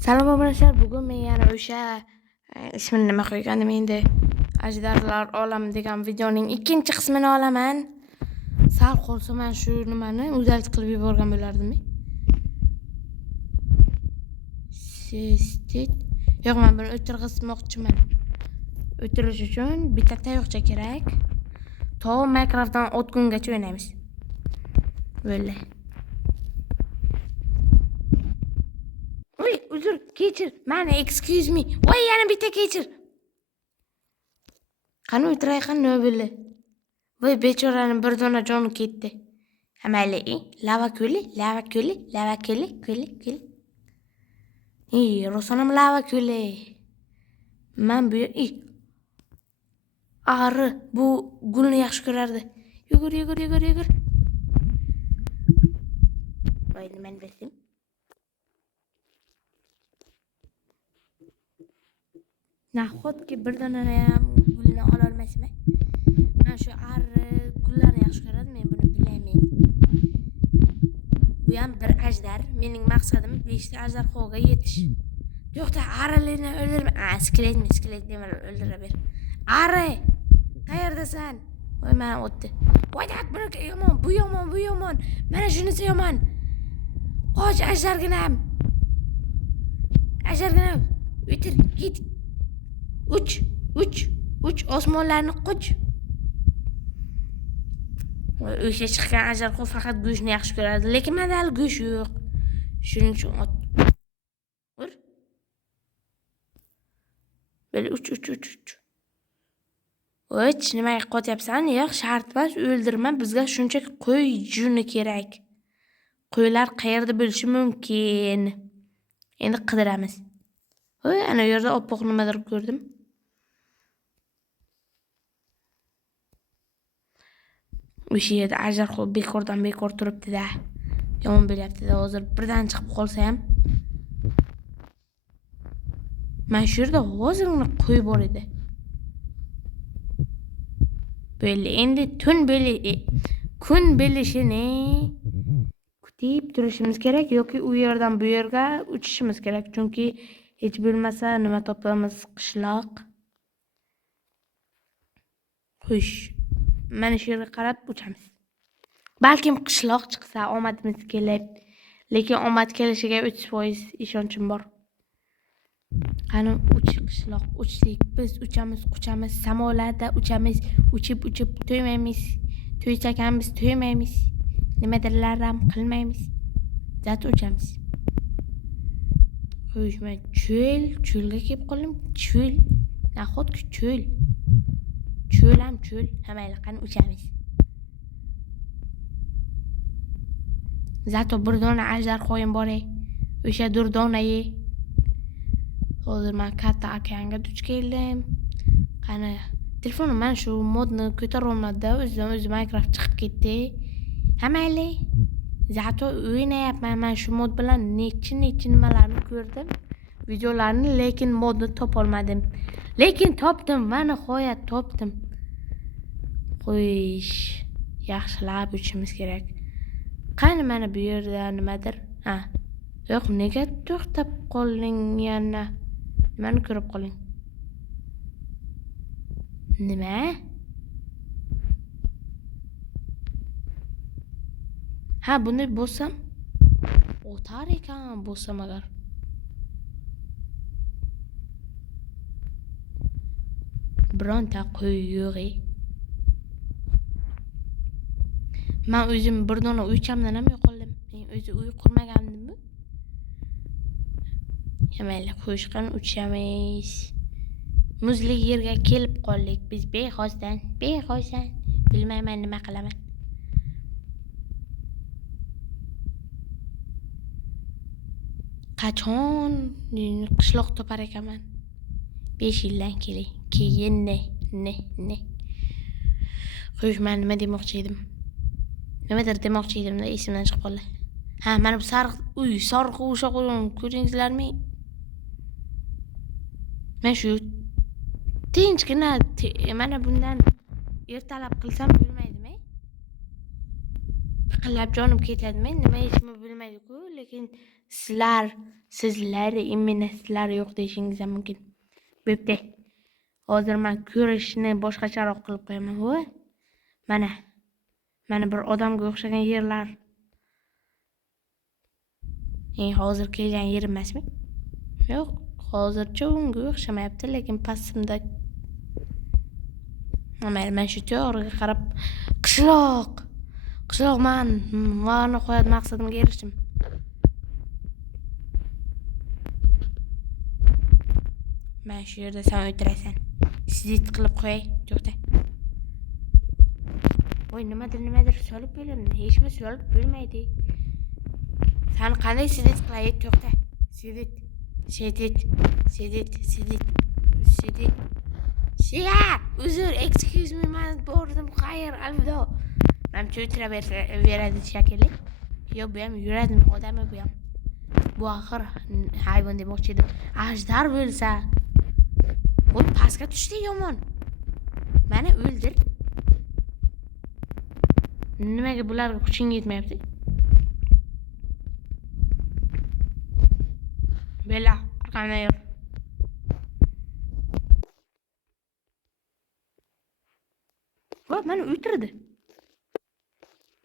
Salom arkadaşlar, bugün men yana o'sha ismini nima qo'ygandim endi Ajdarlar olami degan videoning ikkinchi qismini olaman. Sal qolsa men shu nimani o'zgartib qilib yuborgan bo'lardim. Sistit. Yo'q, men buni o'tirg'izmoqchiman. O'tirish uchun bitta tayoqcha kerak. To Minecraftdan o'tgungacha o'ynaymiz. Böyle. Uzr, kechir. Mani excuse me. Voy, yana bitta kechir. Qani o'tiray, qani nobili. Voy, bechoraning bir dona joni ketdi. Hamali, lava ko'li. Rosanam lava ko'li. Men bu Ari bu gulni yaxshi ko'rardi. Yugur. Voy, nimani bilsam. Nahotki bir dona ham gulni ola olmasman. Men shu ari gullarni yaxshi ko'radim, men buni bilayman. Bu ham bir ajdar. Mening maqsadim 5 ta ajdarhoga yetish. Yo'qda arilarni o'ldirma. Skelet dema o'ldiraver. Ari, qayerdasan? Voy, men o'tdi. Voy, buniki yomon, bu yomon. Mana shunisi yomon. Qoch ajdarginam. O'tir, git. Uch, osmonlarni qoch. O'sha chiqqan ajdarho faqat go'shtni yaxshi ko'radi, lekin menda hali go'sht yo'q. Shuning uchun ot. Ur. Böyle uch. Uch, nimaga qotyapsan? Yo'q, shart emas, o'ldirma. Bizga shunchaki qo'y juni kerak. Qo'ylar qayerda bo'lishi mumkin? Endi qidiramiz. Voy, ana yerda oppoq nimadir ko'rdim. O'sha yerda ajdarho bekor turibdi-da. Yomon bo'lyapti-da, hozir birdan chiqib qolsa ham. Men shu yerda hozirgina qo'y bor edi. Böyle endi kun belishini kutib turishimiz kerak yoki u yerdan bu yerga uchishimiz kerak. Chunki hech bo'lmasa nima topamiz? Qishloq. Xush. Mana shu yerga qarab uchamiz. Balkim qishloq chiqsa omadimiz kelib, lekin omad kelishiga 3% ishonchim bor. Qani qishloq uchdik. Biz uchamiz, samolarda uchamiz, uchib to'ymaymiz. To'ysak ham biz to'ymaymiz. Nimadirlar ham qilmaymiz. Zat uchamiz. Xo'sh, men cho'lga kelib qoldim. Cho'l. Nahotki cho'l. Hamayli qani uchamiz. Zato bir dona ajdarhoyim bor ey. O'sha durdonayi. Hozir men katta okeanga duch keldim. Qani telefonim men shu modni ko'tara olmadi-da, o'zi Minecraft chiqib ketdi. Hamayli. Zato o'ynayapman men shu mod bilan necha nimalarni ko'rdim. Videolarni, lekin modni topa olmadim. Lekin topdim, men nihoyat topdim. Qo'yish, yaxshilab uchimiz kerak. Qani mana bu yerda nimadir? Yo'q, nega to'xtab qolding yana? Nimani ko'rib qoling? Nima? Buni bo'lsam o'tar ekan, bo'lsam agar. Bironta qo'y yo'q. Men o'zim bir dona uychamdan ham yo'qoldim. Men o'zi uy qurmagandim-ku. Mayli, qo'shqan uchamiz. Muzli yerga kelib qoldik. Biz bexosdan. Bilmayman nima qilaman. Qachon qishloq topar ekanman? 5 yildan keyin ne. Xo'sh, men nima demoqchi edim? Nimadir demoqchi edim-da, esimdan chiqib qoldi. Mana bu sariq o'sha qo'ygan ko'ringizlarmi? Men shu tinchgina mana bundan ertalab qilsam bo'lmaydimi? Piqillab jonim ketadimi? Nima ishimni bilmaydi-ku, lekin sizlar imенно sizlar yo'q deyishingiz ham mumkin. Bo'pti. Hozir men ko'rishni boshqacharoq qilib qo'yaman. Voy. Mana bir odamga o'xshagan yerlar. Hozir kelgan yerim emasmi? Yo'q, hozircha unga o'xshamayapti, lekin pastimda men shu teoriyaga qarab qishloq mana qo'yadi maqsadimga erishdim. Men shu yerda sen o'tirasan. Sizit qilib qo'yay, to'xta. Voy, nimadir solib bo'ladi. Hech nima solib bo'lmaydi. Sen qanday sizit qilay, to'xta. Sidit. Uzr, excuse me, men bordim. Xayr, alvido. Menimcha o'tiraveradi shekilli. Yo'q, bu ham yuradi odami bu ham. Bu axir hayvon demoqchi edim. Ajdar bo'lsa. Voy, pastga tushdi yomon. Meni o'ldir. Nimaga bularga kuching yetmayapti? Bela, arqamdan yur. Voy, meni o'tirdi.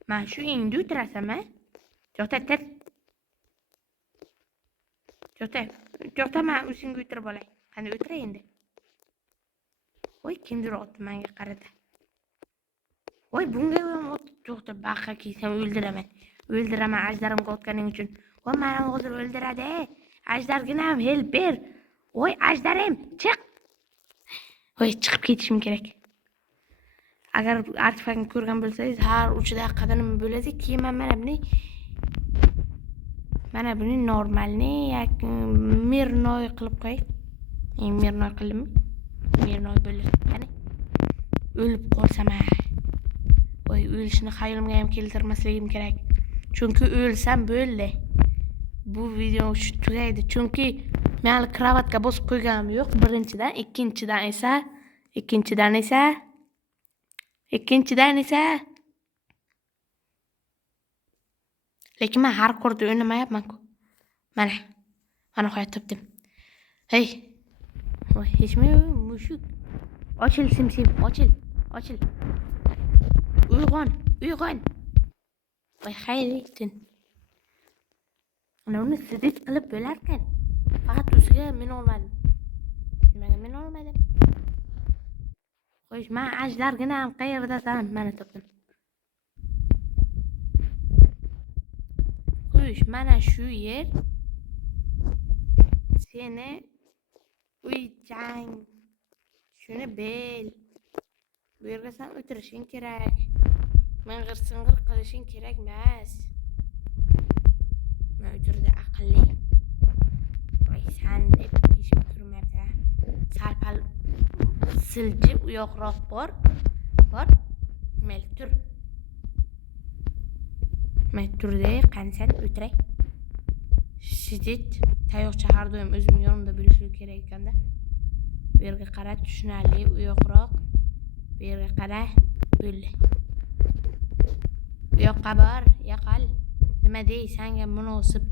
Men shu endi o'tirasan-a? To'xta, men o'zingga o'tirib olay. Qani o'tiray endi. Voy, kimdir otdi menga qaradi. Voy, bunga ham otdi. To'xta, baqa kiysam o'ldiraman, ajdarimga otganing uchun. Voy, meni hozir o'ldiradi. Ajdarginam, help ber. Voy, ajdarim, chiq. Voy, chiqib ketishim kerak. Agar artefaktni ko'rgan bo'lsangiz, har 3 daqiqada nima bo'ladi? Keyin mana buni normalni mirnoy qilib qo'y. Mirnoy qildimmi? Mirnoy bo'ladi. Qani o'lib qolsam, voy, o'lishni xayolimga ham keltirmasligim kerak. Chunki o'lsam bo'ldi. Bu video tugaydi. Chunki men hali kravatga bosib qo'yganim yo'q. Birinchidan, ikkinchidan esa lekin men har korda o'ynamayapman-ku. Mana qo'yib topdim. Hey. Voy, hechmi mushuk. Ochil, sim, ochil. Uyg'on. Voy, xayrli tun. Uni sidit qilib bo'larkan. Faqat ustiga men olmadim. Nimaga men olmadim? Qo'yish, men ajdarginam qayerdasan? Mana topdim. Qo'yish, mana shu yer. Seni uychang. Shuni bil. Bu yerga sen o'tirishing kerak. Ming'ir-sing'ir qilishing kerak emas. Men o'tirdi aqlli. Voy, san deb ishim ko'rmayapti. Salpal silji u yoqroq bor. Mayli, tur. Men turdi, qansan o'tiray. Sidit, tayoqcha har doim o'zim yonimda bo'lishi kerak ekanda. Bu yerga qara, tushunarli, u yoqroq. Bu yerga qara, bo'ldi. Bu yoqqa bor, yo'qol. Nima dey, senga munosib.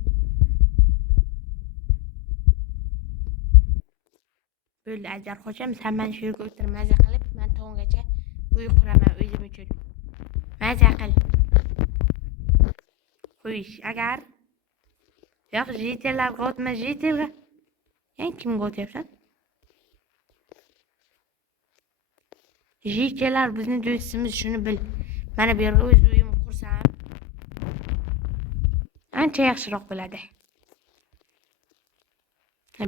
Bo'ldi, ajar qo'sham, sen men shu yerga o'tir, maza qilib, men tonggacha uy quraman o'zim uchun. Maza qil. Qo'yish, agar yo'q, jitellarga o'tma, jitelga. Kimga o'tyapsan? Jitellar bizni do'stimiz, shuni bil. Mana bu yerga o'z uyimni qursam ancha yaxshiroq bo'ladi.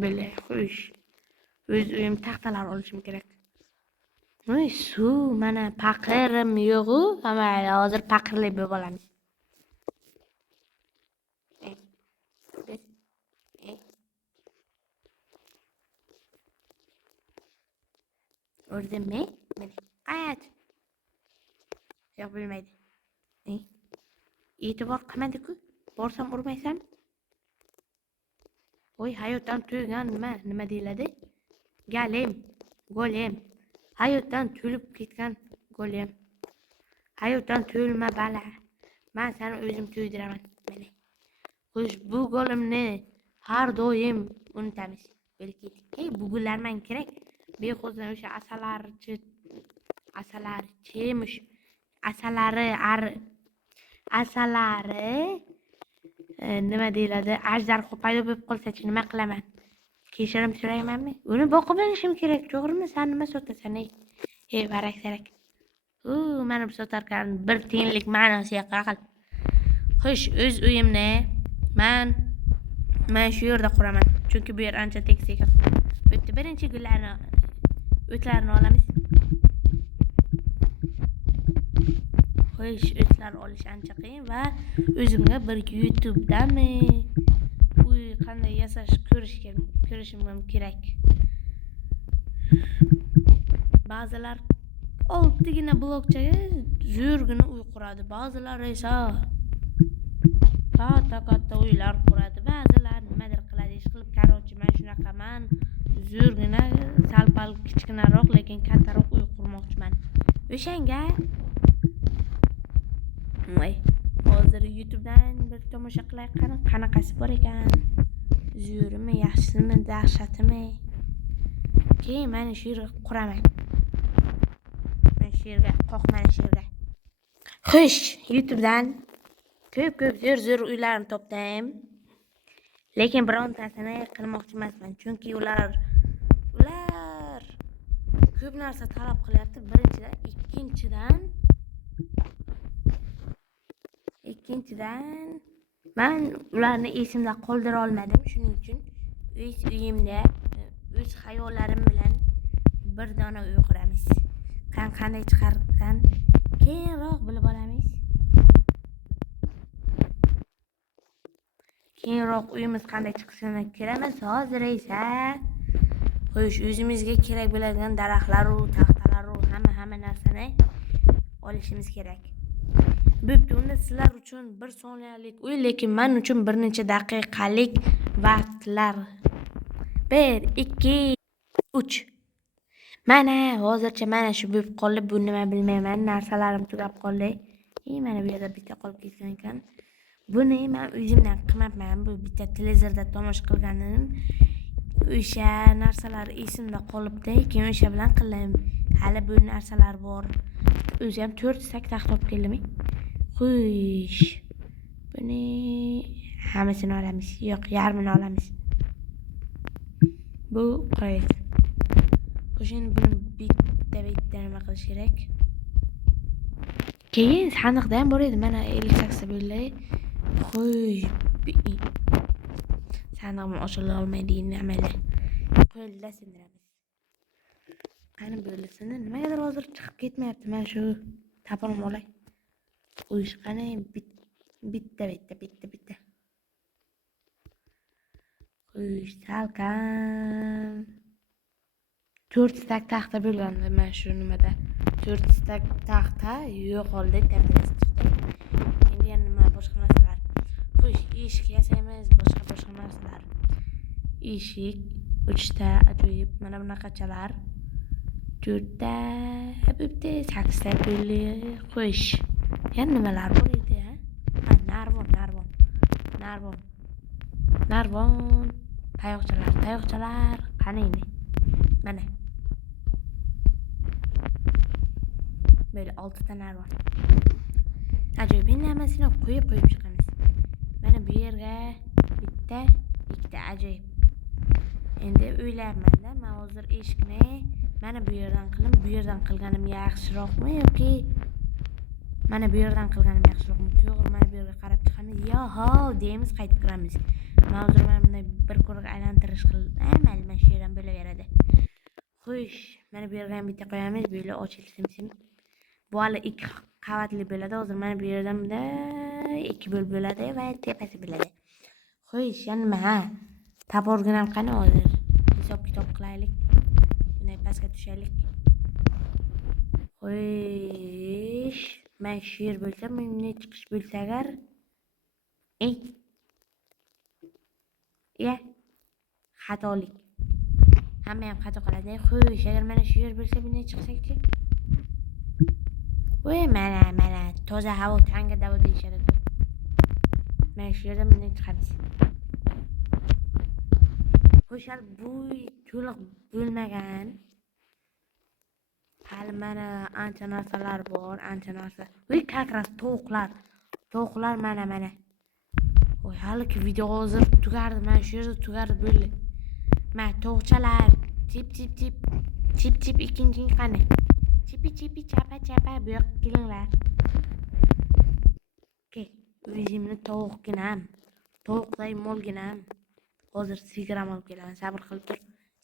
Bilay, qo'yish. O'z uyim taxtalar olishim kerak. Voy, suv, mana paqirim yo'q-ku, ama hozir paqirli bo'lib olamiz. O'rdimmi? Mana, qayt. Yo'q, bilmaydi. E'tibor qilmadi-ku. Borsam urmaysan? Voy, hayotdan to'ygan nima deyiladi? Golem. Hayotdan to'lib ketgan golem. Hayotdan to'lma bala. Men seni o'zim to'ydiraman. Mana. Xo'sh, bu golimni har doim unutamiz. Bilkidik. Bu gullarman kerak. Bexo'zdan o'sha asalari nima deyiladi? Ajdarho paydo bo'lib qolsa-chi nima qilaman? Kechirim so'raymanmi? Uni boqib olishim kerak, to'g'rimi? Sen nima sotasan? Varak-sarak. Mana bu sotarkan bir tiyinlik ma'nosiga qaqil. Xo'sh, o'z uyimni men shu yerda quraman. Chunki bu yer ancha tekis ekan. Bitta birinchi gullarni o'tlarini olamiz. Xo'sh, o'tlar olish ancha qiyin va o'zimga bir YouTube'dami uy qanday yasash ko'rishim kerak. Ba'zilar oltigina blokchaga zo'rgina uy quradi. Ba'zilar esa katta uylar quradi. Ba'zilar nimadir qiladi, ish qilib. Qarochi, men shunaqaman. Zo'rgina, sal-pal kichkinaroq, lekin kattaroq uy qurmoqchiman. O'shanga hozir YouTube'dan bir tomosha qilay, qanaqasi bor ekan. Zo'rimi, yaxshisimi, dahshatimi? Keyin men shu yerga quraman. Men shu yerga qoqman shu yerga. Xo'sh, YouTube'dan ko'p zo'r uylarni topdim. Lekin birontasini qilmoqchi emasman, chunki ular ko'p narsa talab qilyapti. Birinchidan, ikkinchidan men ularni esimda qoldira olmadim. Shuning uchun o'z uyimda o'z xayollarim bilan bir dona uy quramiz. Qanday chiqargan keyinroq bilib olamiz. Keyinroq uyimiz qanday chiqishini ko'ramiz. Hozir esa xo'sh, o'zimizga kerak bo'ladigan daraxtlar, taxtalar, hamma narsani olishimiz kerak. Bo'pti, unda sizlar uchun 1 soniyalik uy, lekin men uchun bir necha daqiqalik vaqtlar. 1, 2, 3. Mana hozircha mana shu bo'lib qoldi. Bu nima bilmayman. Narsalarim tugab qoldi. Mana bu yerda bitta qolib ketgan ekan. Buni men o'zimdan qilmabman. Bu bitta televizorda tomosha qilganim. O'sha narsalar esimda qolibdi. Keyin o'sha bilan qildim. Hali bu narsalar bor. O'zi ham 4 stak taxt olib keldim. Xo'sh. Buni hammasini olamiz. Yo'q, yarmini olamiz. Bu qo'yib. Xo'sh, endi buni bitta nima qilish kerak? Keyin sandiqda ham bor edi. Mana 50 saksa bo'ldi. Xo'sh. Sandiqni ochila olmaydi amali. Qo'lda sindiramiz. Qani bo'lisini nimagadir hozir chiqib ketmayapti. Men shu taponim olay. Xo'sh, qani bitta. Xo'sh, salkam 4 stak taxta bo'lgandi. Men shu nimada 4 stak taxta yo'qoldi, tepasi chiqdi. Endi yana nima boshqa narsalar. Xo'sh, eshik yasaymiz, boshqa narsalar. Eshik 3 ta ajoyib mana bunaqachalar. 4 ta, bitta 8 ta bo'ldi. Xo'sh. Yana nimalar bor edi, ha? Narvon. Tayoqchalar. Qani endi? Mana. Böyle 6 ta narvon. Ajoyib, endi hammasini qo'yib chiqamiz. Mana bu yerga bitta, ikkita ajoyib. Endi o'ylayapman-da, men hozir eshikni mana bu yerdan qilganim yaxshiroqmi yoki mana bu yerdan qilganim yaxshiroqmi? To'g'ri, mana bu yerga qarab chiqamiz. Yo'ho, deymiz, qaytib kiramiz. Men hozir mana bunday bir ko'rik aylantirish qildim. Mana shu yerdan bo'laveradi. Xo'sh, mana bu yerga ham bitta qo'yamiz, böyle ochilsin. Bu hali 2 qavatli bo'ladi. Hozir mana bu yerdan bunda 2 bo'lib bo'ladi va tepasi bo'ladi. Xo'sh, yana nima? Taborginam qani hozir? Hisob-kitob qilaylik. Bunday pastga tushaylik. Xo'sh, men shu yer bo'lsa, menga chiqish bo'lsa agar xatolik. Hamma ham xato qiladi. Xo'sh, agar mana shu yer bo'lsa, bunday chiqsak-chi? Voy, mana toza havo, tanga davo deyishadi. Mana shu yerda bunday chiqamiz. Qo'shal bu to'liq bo'lmagan. Hali mana ancha narsalar bor, ancha narsa. Voy, kakras tovuqlar mana. Voy, haligi video hozir tugardi, mana shu yerda tugardi bo'ldi. Mana tovuqchalar, chip ikkinchi qani. Chipi chapa bu yoqqa kelinglar. Okey, o'zimni tovuqday molginam. Hozir sigram olib kelaman, sabr qilib tur.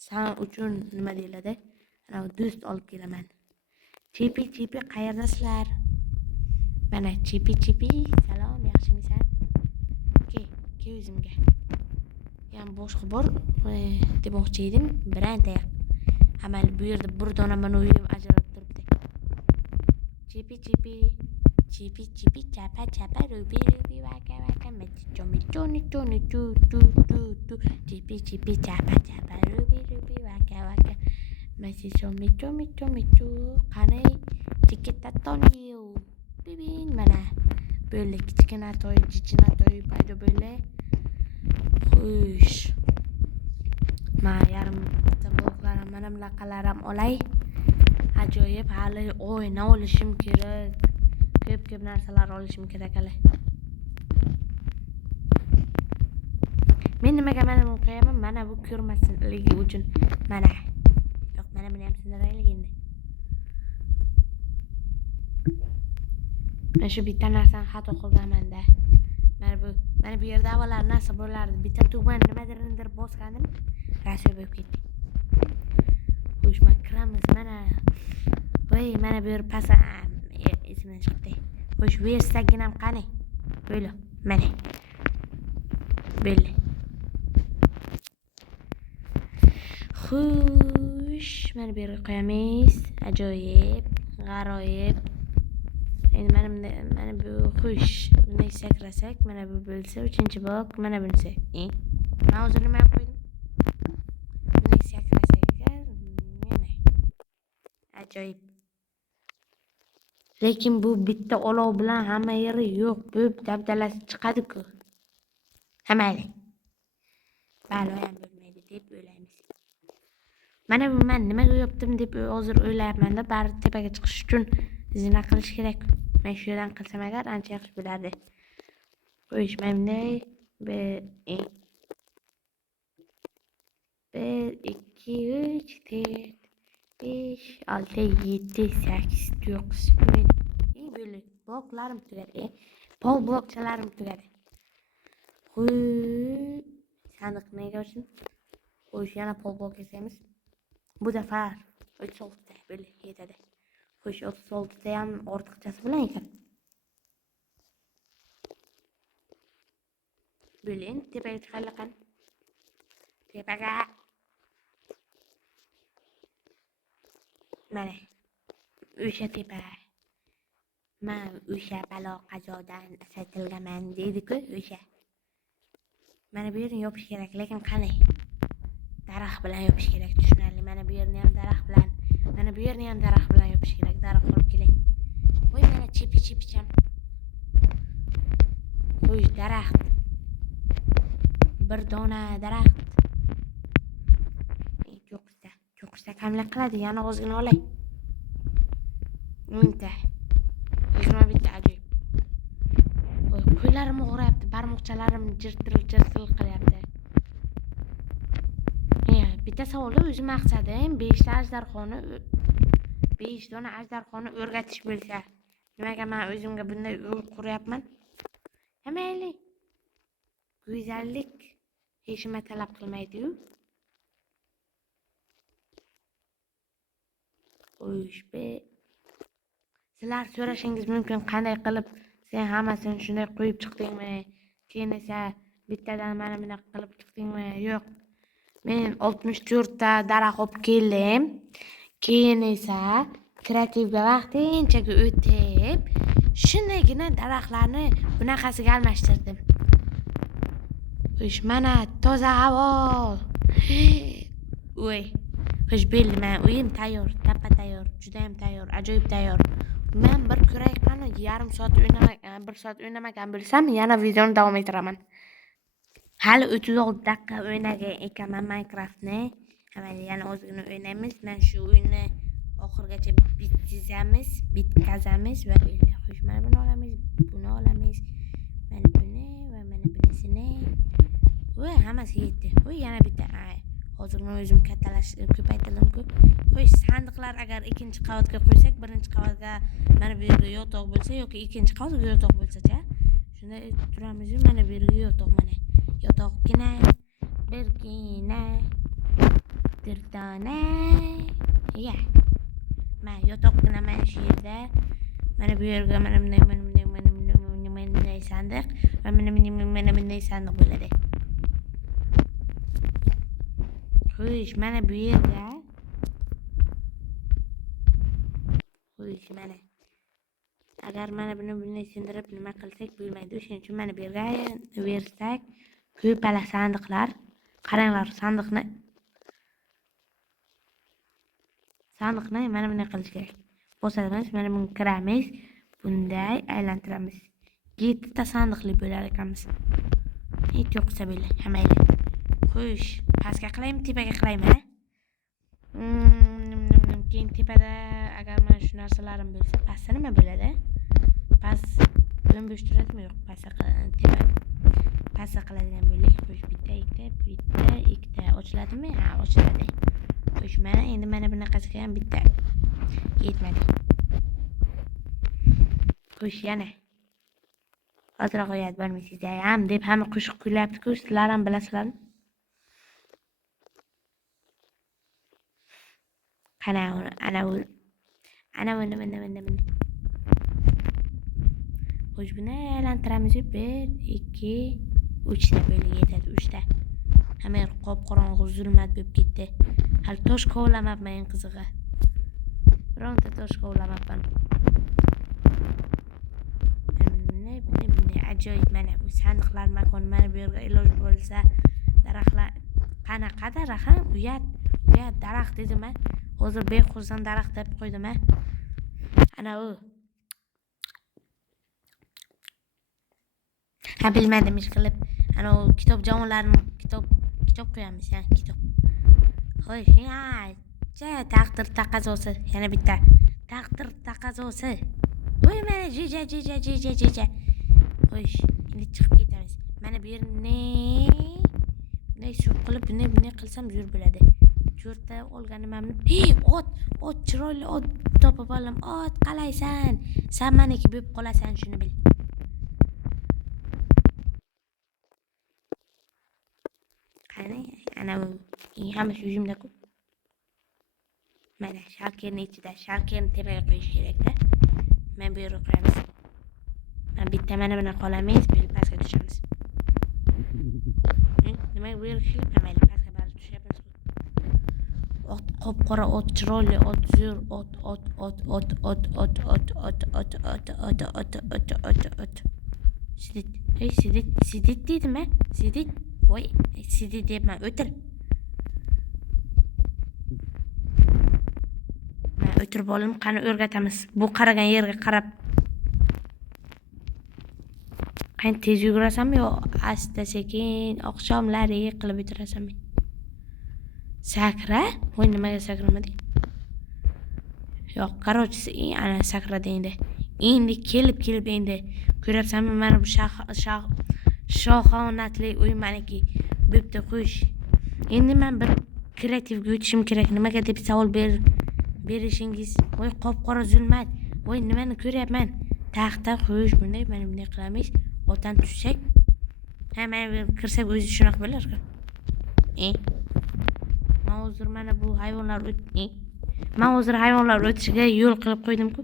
Sen uchun nima deyiladi? Ana do'st olib kelaman. Chipi qayerdasizlar? Mana chipi salom, yaxshimisan? Ke o'zimga. Yana boshqa bor demoqchi edim, biranta yo'q. Amal bu yerda bir dona mana uyim ajralib turibdi. Chipi chapa rubi waka michoni tu chipi chapa rubi waka michu qanay tiketa toniyo bibin mana böyle kichkina toy jichina toy paydo bo'ldi. Xush. Men yarim taboqlarim mana bunaqalarim olay. Ajoyib, hali oyna olishim kerak. Ko'p narsalar olishim kerak hali. Men nimaga mana buni qo'yaman? Mana bu ko'rmasligi uchun. Mana. Yo'q, mana buni ham sindiraylik endi. Men shu bitta narsani xato qilganman-da. Mana bu yerda avvallar narsa bo'lardi. Bitta tugman nimadir bosgandim. Rasyo bo'lib ketdi. Qo'shma kiramiz mana. Voy, mana bu yer pasa esimdan chiqdi. Xo'sh, versaginam qani? Bo'ldi. Mana. Bo'ldi. Xush, mana bu yerga qo'yamiz. Ajoyib, g'aroyib. Endi mana bu xush. Bunday sakrasak, mana bu bo'lsa, 3-blok, mana bunisi. Men o'zim nima qo'ydim? Bunday sakrasak ekan, mana. Ajoyib. Lekin bu bitta olov bilan hamma yeri yo'q, bo'p dabdalasi chiqadi-ku. Hammali. Balo ham bo'lmaydi deb o'ylaymiz. Mana bu men nimaga yopdim deb hozir o'ylayapman-da, bari tepaga chiqish uchun zina qilish kerak. Men shu yerdan qilsam agar ancha yaxshi bo'lardi. Qo'yish bunday 1 2 3 4 5 6 7 8 9 10. Böyle bloklarim tugadi. Pol blokchalarim tugadi. Sandiq nega uchun? Qo'yish yana pol blok kesamiz. Bu defa 36 ta böyle yetadi. Qo'yish 36 ta ham ortiqchasi bilan ekan. Bo'lin tepaga chiqarlagan. Tepaga. Mana. O'sha tepa. Men o'sha balo qazodan asatilganman deydi-ku, o'sha. Mana bu yerni yopish kerak, lekin qanday? Daraxt bilan yopish kerak, tushunarli. Mana bu yerni ham daraxt bilan, mana bu yerni ham daraxt bilan yopish kerak. Daraxt olib kelay. Voy, mana chipi-chipicham. Qo'yish daraxt. Bir dona daraxt. Cho'qishda kamlik qiladi, yana ozgina olay. 10 ta. 20 bitta ajoyib. Qo'ylarim og'rayapti, barmoqchalarim jirtiril qilyapti. Bitta savolda o'zi maqsadim 5 dona ajdarxoni o'rgatish bo'lsa, nimaga men o'zimga bunday uy quryapman? Mayli. Go'zallik hech nima talab qilmaydi-ku. Xo'sh, sizlar so'rashingiz mumkin, qanday qilib sen hammasini shunday qo'yib chiqdingmi? Keyin esa bittadan mana bunaqa qilib chiqdingmi? Yo'q. Men 64 ta daraxt olib keldim. Keyin esa kreativga vaqtinchaga o'tib, shundaygina daraxtlarni bunaqasiga almashtirdim. Xo'sh, mana toza havo. Voy. Xo'sh, bo'ldi, men uyim tayyor, tappa tayyor, juda ham tayyor, ajoyib tayyor. Men bir ko'ray qani yarim soat o'ynamagan, 1 soat o'ynamagan bo'lsam, yana videoni davom ettiraman. Hali 36 daqiqa o'ynagan ekanman Minecraftni. Yana ozgina o'ynaymiz. Men shu o'yinni oxirigacha bitkazamiz va xo'sh, mana buni olamiz, buni olamiz. Mana buni va mana bunisini. Voy, hammasi yetdi. Voy, yana bitta. Hozir men o'zim ko'paytirdim-ku. Xo'sh, sandiqlar agar ikkinchi qavatga qo'ysak, birinchi qavatga mana bu yerga yotoq bo'lsa yoki ikkinchi qavatga yotoq bo'lsa-chi? Shunda turamiz, mana bu yerga yotoq mana. Yotoqgina, birgina, durdona. Ya. Mana yotoqgina mana shu yerda. Mana bu yerga mana bunday sandiq va mana bunday sandiq bo'ladi. Xo'sh, mana bu yerda. Xo'sh, mana. Agar mana buni bunday sindirib nima qilsak bo'lmaydi. Shuning uchun mana bu yerga bersak, ko'pala sandiqlar. Qaranglar, sandiqni mana bunday qilish kerak. Bosamiz, mana buni kiramiz, bunday aylantiramiz. 7 ta sandiqli bo'lar ekanmiz. Hech yo'qsa bo'ldi, hamayli. Xo'sh, pastga qilaymi, tepaga qilaymi? Keyin tepada agar mana shu narsalarim bo'lsa, pastda nima bo'ladi? Past bo'sh turadimi yo'q? Pastga qiladigan bo'ldik. Xo'sh, bitta, ikkita ochiladimi? Ha, ochiladi. Xo'sh, mana endi mana bunaqasiga ham bitta yetmadi. Xo'sh, yana ozroq qo'yadi bo'lmaysiz ham deb hamma qo'shiq kuylayapti-ku, sizlar ham bilasizlarmi? Qana mana. Xo'sh, buni aylantiramiz. 1, 2, 3 ta bo'lib yetadi, 3 ta. Hamma yer qop-qorong'u zulmat bo'lib ketdi. Hali tosh kovlamabman, eng qizig'i. Bironta tosh kovlamabman. Bunday ajoyib mana bu sandiqlar makoni, mana bu yerga iloji bo'lsa daraxtlar. Qanaqa daraxt? Uyat daraxt dedim-a. Hozir bexuzdan daraxt deb qo'ydim-a. Ana u. Ha, bilmadim ish qilib. Ana u kitob javonlarini kitob qo'yamiz, ha, kitob. Xo'sh, taqdir taqazosi, yana bitta. Taqdir taqazosi. Voy, mana jeja. Xo'sh, endi chiqib ketamiz. Mana bu yerni bunday suv qilib, bunday qilsam zo'r bo'ladi. Jo'rta olganimni. Ot, chiroyli ot topib oldim. Ot, qalaysan? Sen meniki bo'lib qolasan, shuni bil. Qani, ana bu hammasi yuzimda-ku. Mana shalkerning ichida, shalkerni tepaga qo'yish kerak-da. Men bu yerga qo'yamiz. Bitta mana buni qolamiz, bu pastga tushamiz. Nima bu yerga kelib mayli, pastga borib tushyapmiz. Ot, qop-qora ot, chiroyli ot, zo'r ot. Sidit deydimi? Sidit. Voy, sidit deyapman, o'tir. Men o'tirib olim, qani o'rgatamiz. Bu qaragan yerga qarab. Qani tez yugurasanmi yo asta-sekin oqshomlari qilib o'tirasanmi? Sakra? Voy, nimaga sakramading? Yo'q, qarochisi ana sakradi endi. Endi kelib endi ko'ryapsanmi, mana bu shohonatli uy meniki. Bo'pti, xo'sh. Endi men bir kreativga o'tishim kerak. Nimaga deb savol berishingiz. Voy, qop-qora zulmat. Voy, nimani ko'ryapman? Taxta, xo'sh, bunday qilamiz. Otan tushsak, mana kirsak o'zi shunaqa bo'lar-ku. Men hozir hayvonlar o'tishiga yo'l qilib qo'ydim-ku.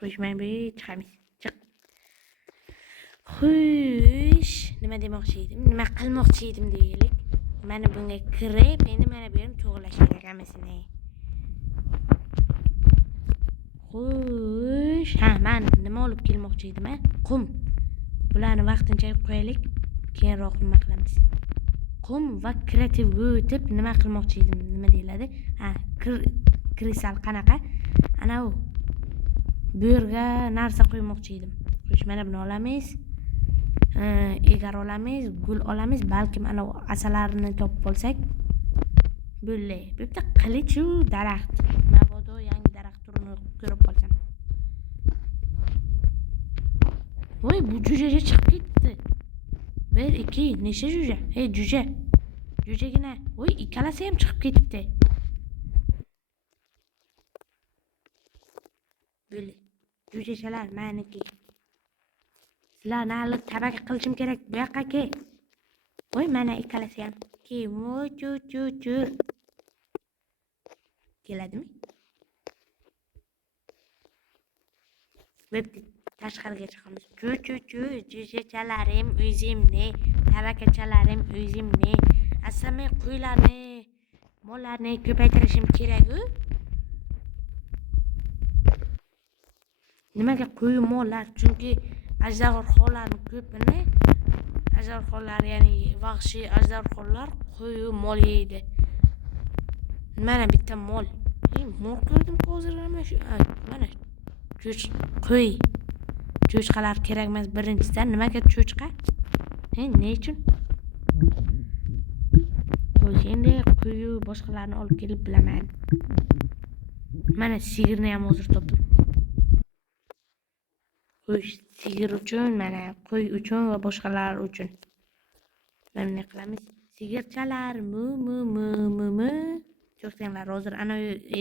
Qo'shmay chiqamiz. Chiq. Xo'sh, nima demoqchi edim? Nima qilmoqchi edim deylik. Mana bunga kirib, endi mana bu yerni to'g'rilash kerak hammasini. Xo'sh, men nima olib kelmoqchi edim, Qum. Bularni vaqtinchalik qo'yaylik, keyinroq nima qilamiz? Qum va kreativga o'tib nima qilmoqchi edim? Nima deyiladi? Kristal qanaqa? ana bu yerga narsa qo'ymoqchi edim. Xo'sh, mana buni olamiz. Egar olamiz, gul olamiz. Balkim ana asalarini topib olsak. Böyle. Bu yerda qilich daraxt. Mabodo yangi daraxt turini ko'rib qolsam. Voy, bu jo'jaga chiqib ketdi. 1 2 necha jo'ja? Hey, jo'ja. Jo'jagina. Voy, ikkalasi ham chiqib ketibdi. Böyle. Jo'jachalar meniki. Sizlarni hali tabaka qilishim kerak. Bu yoqqa kel. Voy, mana ikkalasi ham. Voy, chu. Keladimi? Bo'pti. Tashqariga chiqamiz. Chu. Jo'jachalarim o'zimni, tabakachalarim o'zimni. Asamay qo'ylarni, mollarni ko'paytirishim kerak-ku. Nimaga qo'y mollar? Chunki ajdarxonlarni ko'pini, ajdarxonlar ya'ni vahshiy ajdarxonlar qo'y mol yeydi. Mana bitta mol. Mol ko'rdim hozir mana qo'y. Cho'chqalar kerak emas birinchidan. Nimaga cho'chqa? Ne uchun? Xo'sh, endi qo'y boshqalarni olib kelib bilaman. Mana sigirni ham hozir topdim. Xo'sh, sigir uchun, mana qo'y uchun va boshqalar uchun. Mana nima qilamiz? Sigirchalar mu. To'xtanglar, hozir ana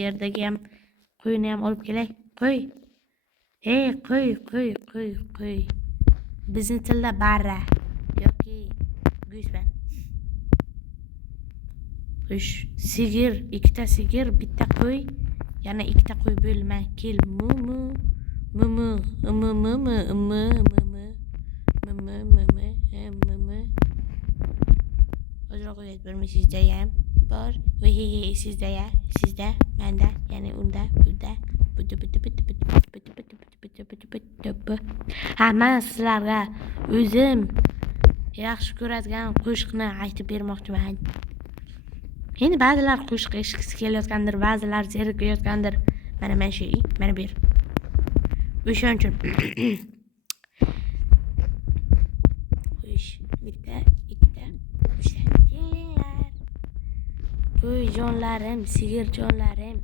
yerdagi ham qo'yni ham olib kelay. Qo'y. Hey, qo'y. Bizning tilda barra yoki go'shtban. Xo'sh, sigir, ikkita sigir, bitta qo'y, yana ikkita qo'y bo'lma. Kel, mu. Hozir qo'yib bo'lmaysizda ham bor. Sizda, menda, ya'ni unda, bunda. Men sizlarga o'zim yaxshi ko'radigan qo'shiqni aytib bermoqchiman. Endi ba'zilar qo'shiq eshitgisi kelayotgandir, ba'zilar zerikayotgandir. Mana shu, mana bu yer. O'shaning uchun. Xo'sh, bitta, ikkita, uchta. Kelinglar. Qo'yjonlarim, sigirjonlarim.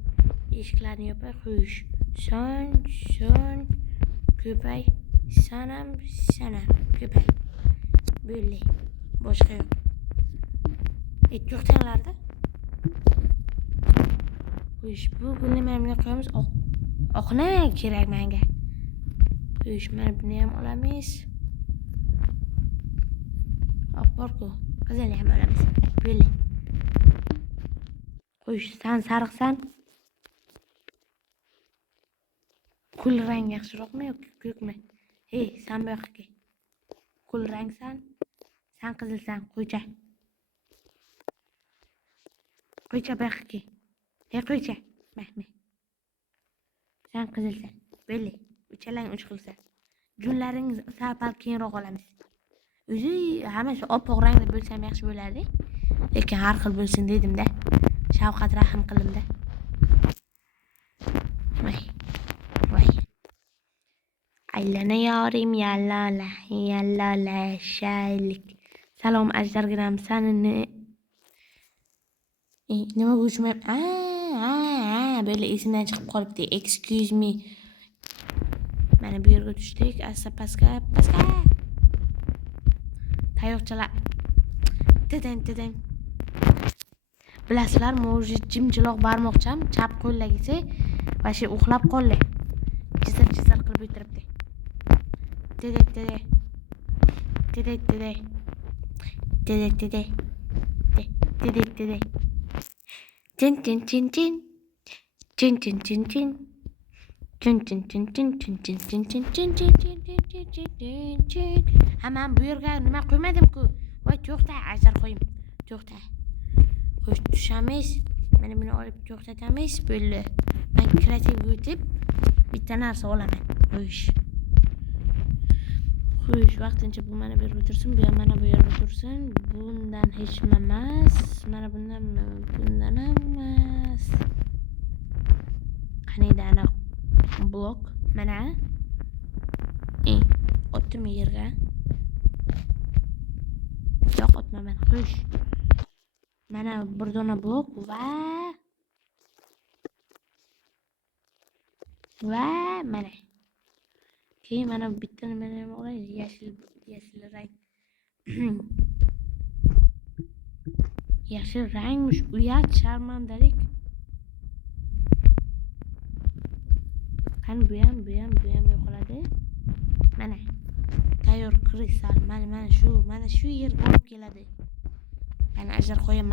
Eshiklarni yopay. Xo'sh. Son, ko'pay. Sanam, ko'pay. Böyle. Boshqa yo'q. To'xtanglarda. Xo'sh, bu nima bilan qo'yamiz? Oqni kerak menga. Xo'sh, mana buni ham olamiz. Oq bor-ku. Qizilni ham olamiz. Böyle. Xo'sh, sen sariqsan. Kul rang yaxshiroqmi yoki ko'kmi? Hey, sen bu yoqqa kel. Kul rangsan. Sen qizilsan, qo'ycha. Qo'ycha bu yoqqa kel. Hey, qo'ycha. Mahmud. Sen qizilsan. Böyle. Uchalang uch xilsan. Junlaringiz sal keyinroq olamiz. O'zi hammasi oppoq rangda bo'lsa ham yaxshi bo'lardi. Lekin har xil bo'lsin dedim-da. Shavqat rahim qildim-da. Voy. Aylana yorim yallala shaylik. Salom ajdarginam, seni nima go'shmayap? Böyle esimdan chiqib qolibdi. Excuse me. Mana bu yerga tushdik. Asta pastga. Tayoqchalar. Tedeng. Bilasizlarmi, o'zi jimjiloq barmoqcham chap qo'llagisi va shu uxlab qoldi. Chisir qilib o'tiribdi. Dede. Men bu yerga nima qo'ymadim-ku. Voy, to'xta, ajar qo'yim. To'xta. Xo'sh, tushamiz. Mana buni olib to'xtatamiz. Bo'ldi. Men kreativ o'tib bitta narsa olaman. Xo'sh, vaqtincha bu mana bu yerga o'tirsin, bu ham mana bu yerga o'tirsin. Bundan hech nima emas. Mana bundan emas. Qaniydi ana blok mana o'tdim yerga. Yo'q, o'tmaman. Xush. Mana bir dona blok va mana. Keyin mana bitta nimani ham olaylik, yashil rang. Yashil rangmish, uyat, sharmandalik. Qani bu ham yo'qoladi. Mana tayyor kristal mana shu yerga olib keladi. Qani ajar qo'yam,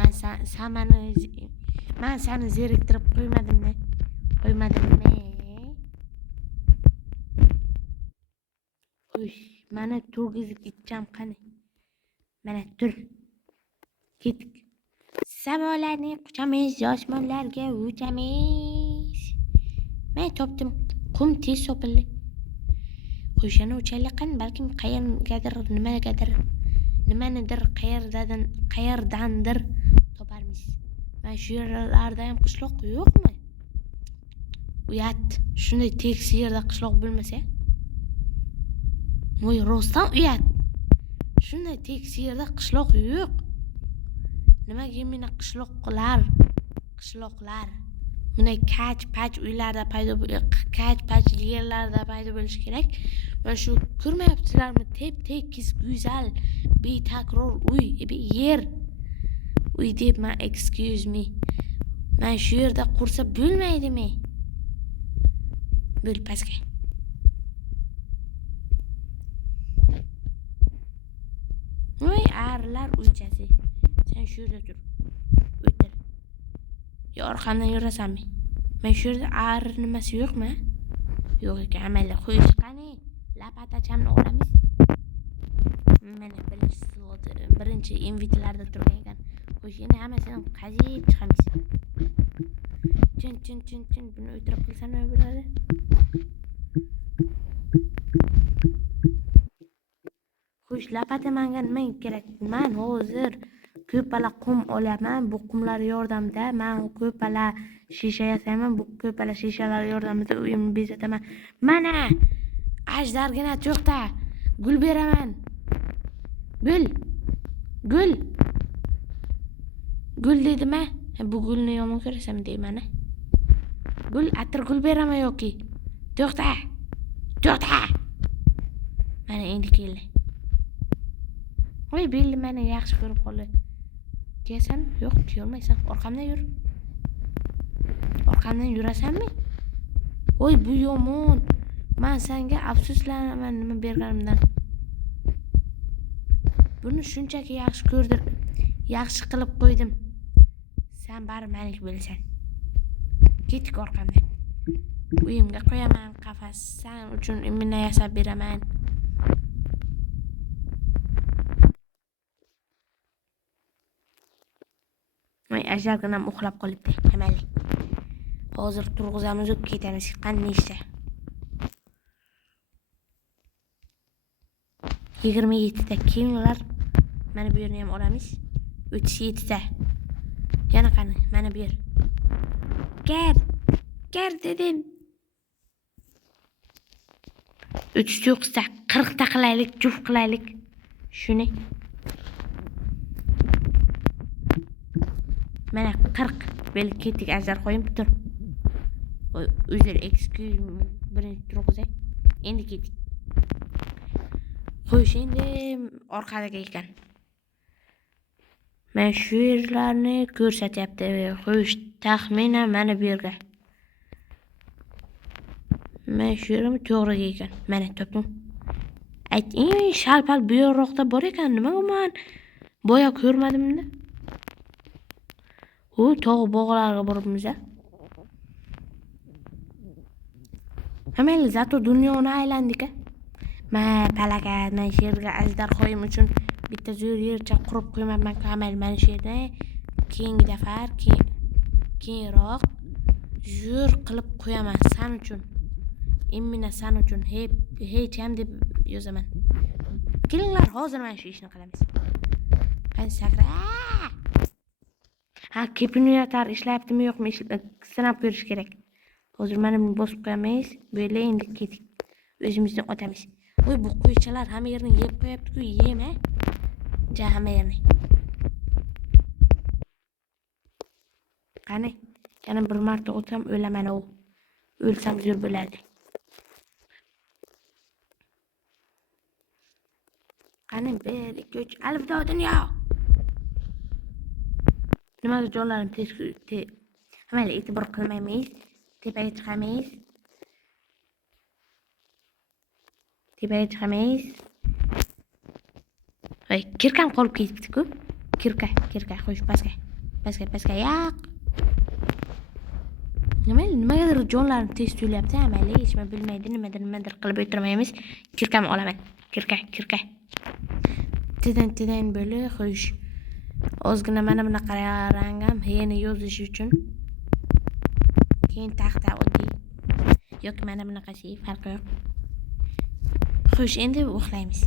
men seni zeriktirib qo'ymadimmi? Uy, mana turgizib ichcham qani. Mana tur. Ketdik. Samolarni quchamiz, yoshmonlarga uchamiz. Men topdim. Qum tez sopildi. Qo'shani uchaylik qani, balkim nimanidir qayerdandir toparmiz. Mana shu yerlarda ham qishloq yo'qmi? Uyat, shunday tekis yerda qishloq bo'lmasa. Voy, rostdan uyat. Shunday tekis yerda qishloq yo'q. Nimaga meni qishloqlar bunday kach-pach uylarda kach-pach yerlarda paydo bo'lishi kerak. Mana shu ko'rmayapsizlarmi? Tekis, go'zal, betakror yer. Uy deyman, excuse me. Mana shu yerda qursa bo'lmaydimi? Bo'l pastga. Voy, arilar uychasi. Sen shu yerda tur. O'tir. Yo, orqamdan yurasanmi? Men shu yerda ar nimasi yo'qmi? Yo'q ekan, amalli qo'yish qani. Lapatachamni olamiz. Mana birinchi invitlarda turgan ekan. Xo'sh, yana hammasini qazib chiqamiz. Chin buni o'tirib qilsam nima bo'ladi? Xo'sh, lapata menga nima kerak? Men hozir ko'pala qum olaman. Bu qumlar yordamida men ko'pala shisha yasaman. Bu ko'pala shishalar yordamida uyimni bezataman. Mana ajdargina to'xta. Gul beraman. Gul dedim-a? Bu gulni yomon ko'rasam deyman. Gul, atir gul beraman yoki? To'xta. Mana endi keldi. Voy, belli meni yaxshi ko'rib qoldi. Kelsan? Yo'q, kelmaysan. Orqamdan yur. Orqamdan yurasanmi? Voy, bu yomon. Men senga afsuslanaman nima berganimdan. Buni shunchaki yaxshi qilib qo'ydim. Sen bari meniki bo'lsan. Ketdik orqamdan. Uyimga qo'yaman qafas. Sen uchun imina yasab beraman. Voy, ajarganam uxlab qolibdi. Amalli. Hozir turg'izamiz, ketamiz. Qani ishda? 27 ta kelinglar. Mana bu yerni ham olamiz. 37 ta. Yana qani? Mana bu yer. Ker dedim. 39 ta, 40 ta qilaylik, juft qilaylik. Shuni. Mana 40. Belki ketdik, ajar qo'yib tur. O'zir excuse me. Birinchi turg'izay. Endi ketdik. Xo'sh, endi orqadagi ekan. Men shu yerlarni ko'rsatyapti. Xo'sh, taxminan mana bu yerga. Men shu yerim to'g'ri ekan. Mana topdim. Ayting, shalpal bu yoqda bor ekan. Nimaga men boya ko'rmadim-da? Tog' bog'larga boribmiz. Hamel zato dunyoni aylandik-a. Palakat, men shu yerga ajdar qo'yim uchun bitta zo'r yercha qurib qo'ymayman. Hamel men shu yerda keyingi dafar keyinroq zo'r qilib qo'yaman sen uchun. Immina sen uchun hech ham deb yozaman. Kelinglar, hozir men shu ishni qilamiz. Qani sakra. Kepiniyatar ishlayaptimi yo'qmi sinab ko'rish kerak. Hozir mana buni bosib qo'yamiz. Böyle endi ketdik. O'zimizdan o'tamiz. Voy bu qo'ychalar hamma yerni yeb qo'yapti-ku, yema. Ja hamma yerni. Qani, yana bir marta o'tsam o'laman u. O'lsam zo'r bo'ladi. Qani 1 2 3 alifbo dunyo. Nimaga jonlarni tez hammaga e'tibor qilmaymiz? Tepaga chiqamiz. Voy, kirkam qolib ketibdi-ku. Kirka, qo'yish pastga, yo'q. Nimagadir jonlarni tez to'layapti, amali hech nima bilmaydi, nimadir qilib o'tirmaymiz. Kirkam olaman. Kirka. Tidan böyle qo'yish. Ozgina mana bunaqa rangam yana yozish uchun. Keyin taxta oddiy. Yoki mana bunaqasi farqi yo'q. Xo'sh, endi uxlaymiz.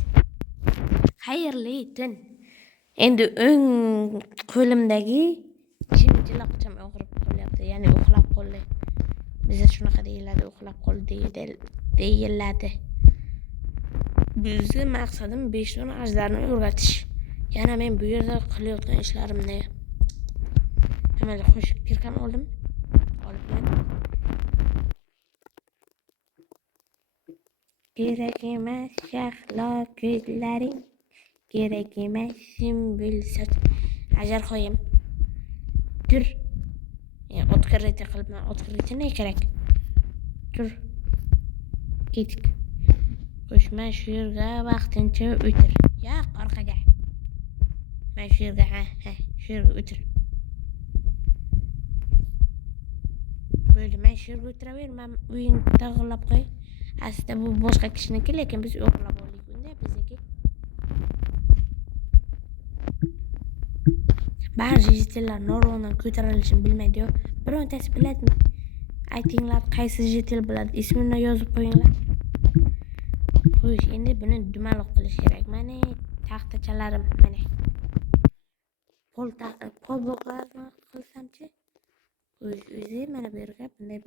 Xayrli tun. Endi o'ng qo'limdagi jiloqcham og'rib qolyapti, ya'ni uxlab qoldi. Bizda shunaqa deyiladi, uxlab qoldi deyiladi. Bizning maqsadim 5 dona ajdarni o'rgatish. Yana men bu yerda qilayotgan ishlarimni. Hammaga xush kirkam olibman. Kerak emas shahlo ko'zlaring, kerak emas sümbül soch. Ajarxoyim. Tur. O'tkirreti qilibman. O'tkirreti ne kerak? Tur. Ketdik. Qo'shma shu yerga vaqtincha o'tir. Yo'q, orqaga. Men shu yerga, shu yerga o'tir. Bo'ldi, men shu yerga o'tiraverman. Uyingni tag'irlab qo'y. Aslida bu boshqa kishiniki, lekin biz o'g'irlab oldik bunda bizniki. Ba'zi jitillar noro'dan ko'tarilishini bilmaydi-yu. Birontasi biladimi? Aytinglar, qaysi jitil biladi? Ismini yozib qo'yinglar. Xo'sh, endi buni dumaloq qilish kerak. Mana taxtachalarim, mana. Qo'l boqlarni qilsamchi? Xo'sh, o'zi mana bu yerga bunday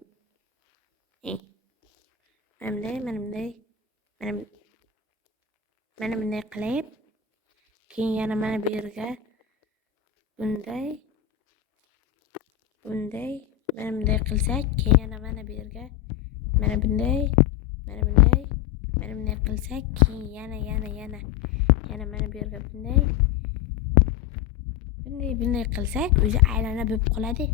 mana bunday qilib, keyin yana mana bu yerga bunday mana bunday qilsak, keyin yana mana bu yerga mana bunday qilsak, keyin yana mana bu yerga bunday qilsak, o'zi aylana bo'lib qoladi.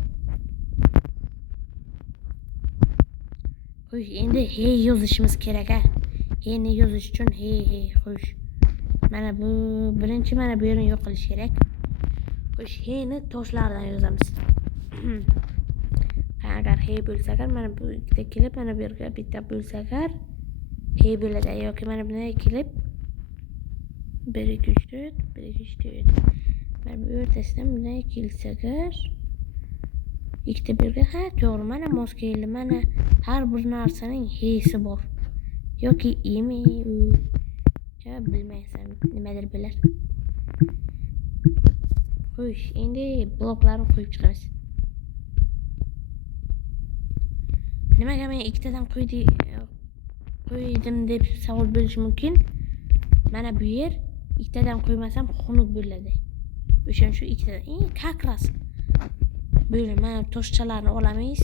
Xo'sh, endi yozishimiz kerak a. Ne yozish uchun xo'sh. Mana bu birinchi mana bu yerni yo'q qilish kerak. Xo'sh, ni toshlardan yozamiz. Agar bo'lsa agar mana bu ikkita kelib, mana bu yerga bitta bo'lsa agar bo'ladi yoki mana bunday kelib 1 2 3 4 mana bu o'rtasidan bunday kelsa agar ikkita birga to'g'ri, mana mos keldi. Mana har bir narsaning hesi bor. Yoki imi ya bilmaysan, nimadir bilar. Xo'sh, endi bloklarni qo'yib chiqamiz. Nimaga men ikkitadan qo'ydim deb savol bo'lishi mumkin. Mana bu yer ikkitadan qo'ymasam xunuk bo'ladi. O'shan shu ikkitadan как раз böyle mana toshchalarni olamiz.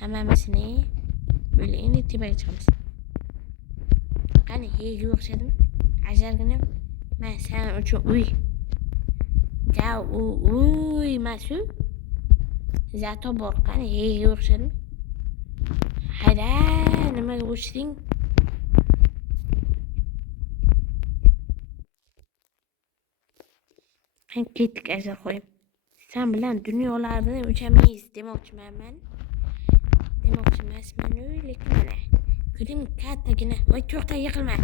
Hammamisini böyle endi tepaga chiqamiz. Qani, heyga o'xshadimi? Ajargina men sen uchun uy. Ja, uy masu. Zato bor, qani, heyga o'xshadimi? Hayda, nimaga o'chding? Qani, ketdik ajarxoyim. Sen bilan dunyolarni o'chamiz demoqchiman. Demoqchi emasman, lekin mana ko'rim kattagina. Voy, to'xta, yiqilma.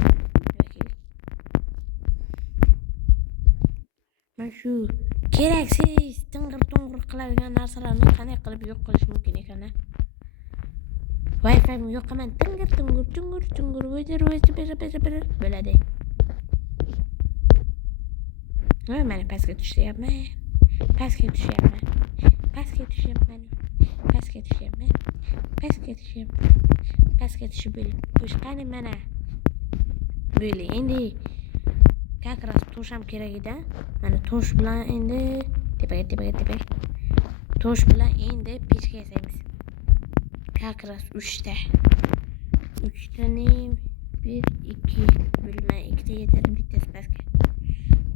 Men shu keraksiz ting'ir qiladigan narsalarni qanday qilib yo'q qilish mumkin ekan? Wi-Fi mi yo'qaman, tingir o'zir bo'ladi. Voy, mana pastga tushyapman. pastga tushib bo'lib. Xo'sh, qani mana. Böyle endi как раз tosh ham kerak edi. Mana tosh bilan endi tepaga. Tosh bilan endi pechka yasaymiz. Как раз 3 ta. 3 tani 1 2 bo'lma 2 ta yetadi, bittasi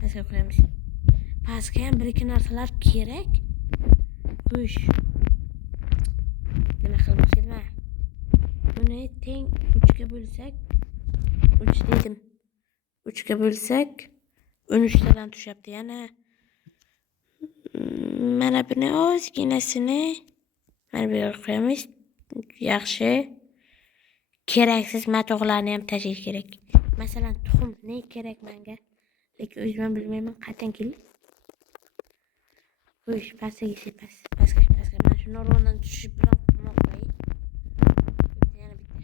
pastga qo'yamiz. Pastga ham bir ikki narsalar kerak. Xo'sh. Nima qilmoq kerak? Buni teng 3 ga bo'lsak, 3 dedim. 3 ga bo'lsak 13 tadan tushyapti yana. Mana buni ozginasini mana bu yerga qo'yamiz. Yaxshi. Keraksiz matoqlarni ham tashish kerak. Masalan, tuxum ne kerak menga? Lekin o'zim bilmayman, qachon keldi. Xo'sh, pastga. Mana shu o'rnidan tushib bilan qo'ymoqday. Yana bitta.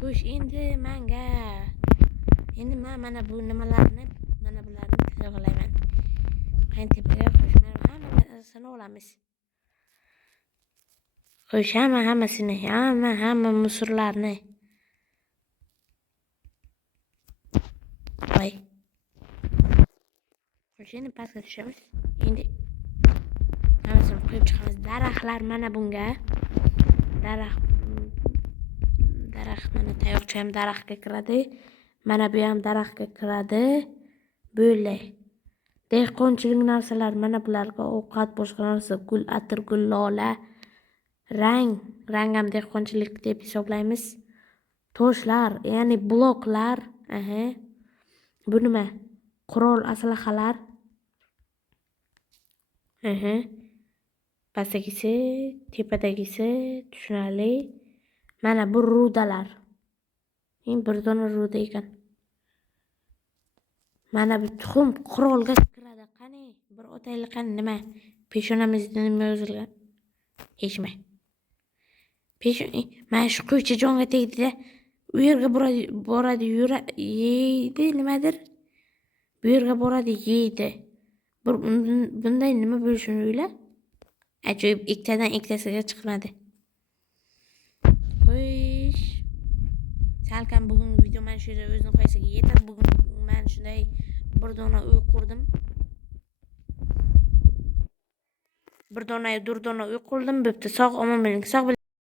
Xo'sh, endi men mana bu nimalarni, mana bularni tayyorlayman. Tepaga qo'yish, mana hammasini olamiz. Xo'sh, hammasini, hamma musorlarni. Voy. Xo'sh, endi pastga tushamiz. Endi hammasini qo'yib chiqamiz. Daraxtlar mana bunga. Daraxt mana tayoqcha ham daraxtga kiradi. Mana bu ham daraxtga kiradi. Böyle. Dehqonchilik narsalar mana bularga ovqat, boshqa narsa, gul, atir, gul, lola, rang ham dehqonchilik deb hisoblaymiz. Toshlar, ya'ni bloklar, bu nima? Qurol, aslahalar. Pastdagisi, tepadagisi tushunarli. Mana bu rudalar. Bir dona ruda ekan. Mana bu tuxum qurolga kiradi. Qani, bir otaylik qani nima? Peshonamizda nima yozilgan? Hechmi? Mana shu qo'ychi jonga tegdi-da, u yerga boradi, yeydi, nimadir? Bu yerga boradi, yeydi. Bunday nima bo'lishini o'yla? Ajoyib, ikkitadan ikkitasiga chiqmadi. Xo'sh. Salkam bugungi video mana shu yerda o'zini qo'yisiga yetadi. Bugun men shunday bir dona uy qurdim. Bir dona uy qurdim. Bo'pti, sog' omon bo'ling.